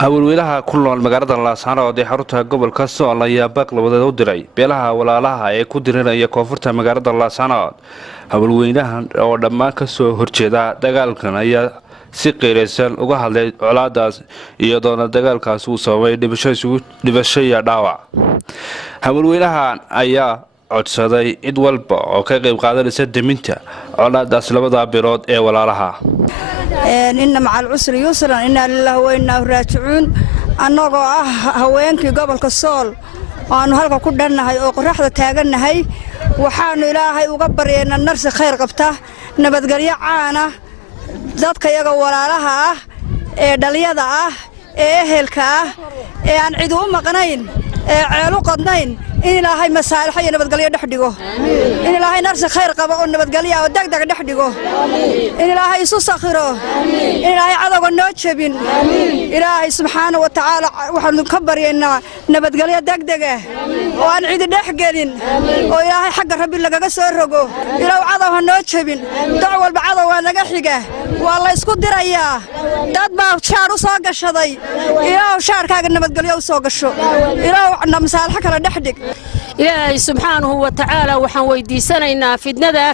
haweenweynaha ku nool magaalada Laascaanood ee xarunta gobolka Sool ayaa baaq labadeed u diray beelaha walaalaha ee ku dirinaya koonfurta magaalada Laascaanood. haweenweynahan oo dhammaan ka soo horjeeda dagaalkan ayaa si qeyreysan uga hadlay colaadaas iyadoo dagaalkaas uu sababay dhibasho iyo dhaawac. haweenweynahan ayaa codsaday cid walba oo ka qayb qaadanaysa deminta colaadaas labada bilood ee walaalaha. إن مع العسر يسرا إنا لله وإنا راجعون أنغو هوينكي قبل كسول وأنو هلقا كدرنا هاي وقرحة تاغنا هاي وحانو إلهي وقبرينا النرس خير قبته نبت قريع عانا ذاتك يغا ولالاها داليادا هلكا عن عدوهم مقنين عيالو قدنين إن إلهي مسالحي نبت قليا دحدقو إن إلهي نرس خير قبا نبت قليا ودقدق دحدقو إن إلهي يسوس أخيرو إن إلهي عذاب النوتشبين إلهي سبحانه وتعالى وحن نكبر ينا نبت قليا دقدقه وأن عيد دحقلين وإلهي حق ربي لقا قسرقو إلهي عذاب النوتشبين دعوة البعضة ونقحقه والله يسكو درايا دادبا شارو سوق الشضي إلهي شار كاق نبت قليا وسوق الشو إلهي مسالحك على دحدق إلهي سبحانه وتعالى وحن ويدي سنة فدنا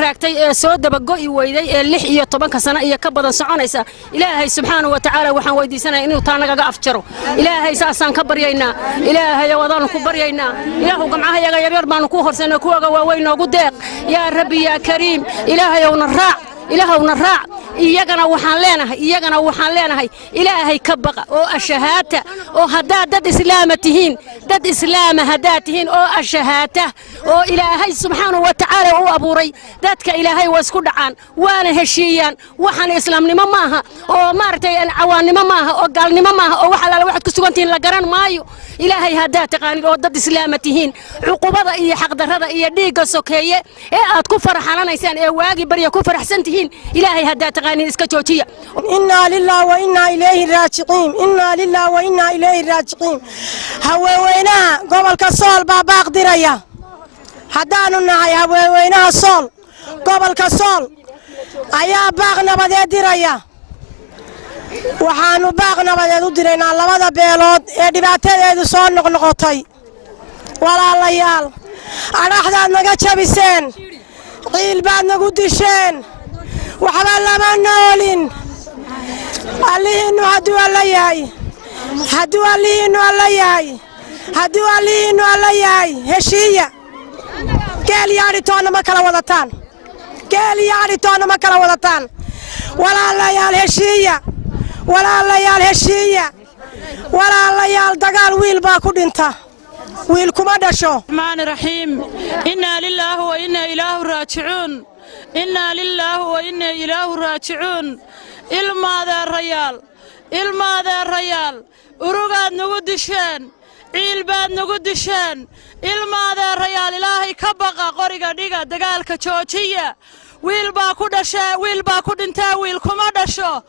راكتي سود بقوي ويدي اللح يطبنك سنة يكبر صعانيسا إلهي سبحانه وتعالى وحن ويدي سنة إنه طانق أفجره إلهي ساسان كبر يينا إلهي وضان كبر يينا إلهي قمعها يا يبير ما نكوهر سنة كوغا ووين وقديق يا ربي يا كريم إلهي ونراع iyagana waxaan leenahay ilaahay ka baqa oo ashahaata oo hadaa dad islaama hadaa tihiin oo ashahaata oo ilaahay subxaanahu wa ta'aala uu abuuray dadka ilaahay waa isku dhacaan waana heshiiyaan waxaan islaamnimo maaha oo maartay cawaanimo maaha oo gaalnimo maaha oo waxa la waxad ku sugantiin la garan maayo ilaahay hadaa taqaanid oo dad islaama tihiin cuqubada iyo xaqdarrada iyo dhiiga sokeeye ee aad ku faraxanaysaan ee waagi bariya ku faraxsan tihiin ilaahay hadaa إنا لله وإنا إليه راجعين إنا لله وإنا إليه راجعين هوينها قبل كسول باق ديريا حدانو نهاي هوينها صول قبل كسول أيا باق نبدأ ديريا وحانو باق نبدأ ديرينا لماذا بيلود دبعتين يدو صول نقطي ولا الليال أرحدان نقا شبسين قيل بعد نقو ديشين وحبا لما نولين عليهنو هدو عليهي هشية قال ياري تونا ما كلا وضطان ولا الليال دقال ويل باكو دينتا ويل كما دشو الرحمن الرحيم إنا لله وإنا إله راجعون إنا لله وإنا إله راجعون الماذا الريال أرقاد نقدشان عيلباد نقدشان الماذا الريال إلهي كبقى قرقا ديقا دقالك جوجية ويل باكو دنتا ويل كما دشو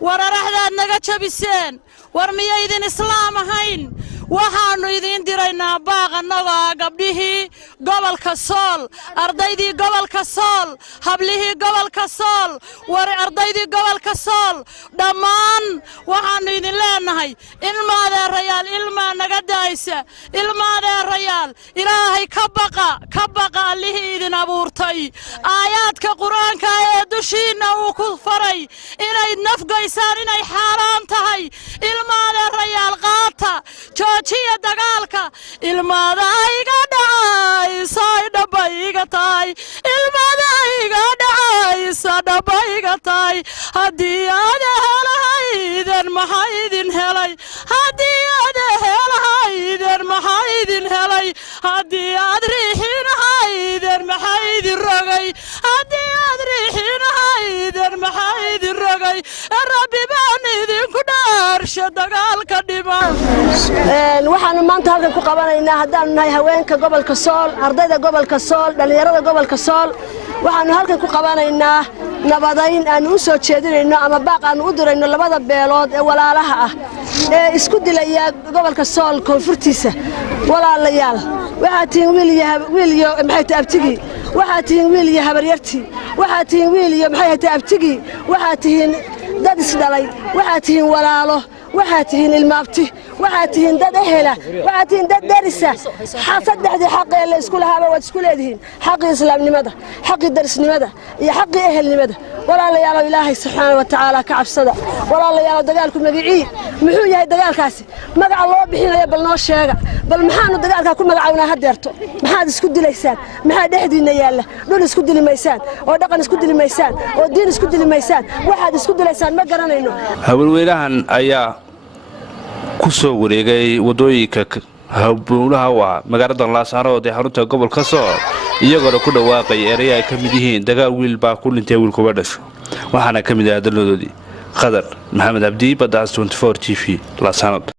وررحداد نقدشا بسان ورمي إذن إسلام هين waxaanu idin diraynaa baaq annaga gabdhihii gobolka Sool ardaydii gobolka Sool hablihii gobolka Sool war ardaydii gobolka Sool dhammaan waxaanu idin leenahay ilmaada naga daaysa ilmaada rayaal ilaahay ka baqa allihii idin abuurtay aayaadka quraanka ee dushiina uu ku faray inay nafgaysaan inay xaraam tahay ilmaada rayaal qaata joojiya dagaalka ilmaada iga dhacaysa dhabayga tahay ilmaada iga dhacaysa dhabayga tahay haddii aad helahayden maxaa idin helay haddii aad helahayden maxaa idin helay haddii aad riixinahayden maxaa idin rogay haddii aad riixinahayden maxaa idin rogay rabbi baan idinku dhaarsha dagaalka dhiman waxaanu maanta halkan ku qabanaynaa haddaanu nahay haweenka gobolka Sool ardayda gobolka Sool dhalinyarada gobolka Sool waxaanu halkan ku qabanaynaa nabadayn aan u soo jeedinayno ama baaq aan u dirayno labada beelood ee walaalaha ah ee isku dilaya gobolka Sool koonfurtiisa walaalayaal waxa tiin wiil iyo maxay tahay abtigi waxa tiin wiil iyo habaryartii waxa tiin wiil iyo maxay tahay abtigi waxa tiin dad isdhalay وحاتهن ولاله وحاتهن المابتي وحاتهن دد أهلا وحاتهن دد درسة حصد هذه حق اللي سكولها وتسكول هذين حق الإسلام لماذا حق الدرس لماذا يا حق أهل لماذا ولا لا يعلم إلهي سبحانه وتعالى كعب صدق ولا لا يعلم دجالكم مجيء محوية دجال كاسي مجع الله بحين يبل ناش شاقع بل محانو دجال كاكم مجعونا هديرتو محاد سكود ليسان محاد أحد النيالة دول سكود لميسان ودقن سكود لميسان ودين سكود لميسان واحد سكود ليسان ما قرنا إنه hawlweynahan ayaa ku soo wareegay wadooyinka habowlaha waa magaalada Laascaanood ee xarunta gobolka Sool iyagoo ku dhawaaqay eray ay kamid yihiin dagaal wiil baa ku dhintay wiil kuba dhasho waxaana kamid ah daladoodii Qadar Maxamed Abdi Badaas 24 TV Laascaanood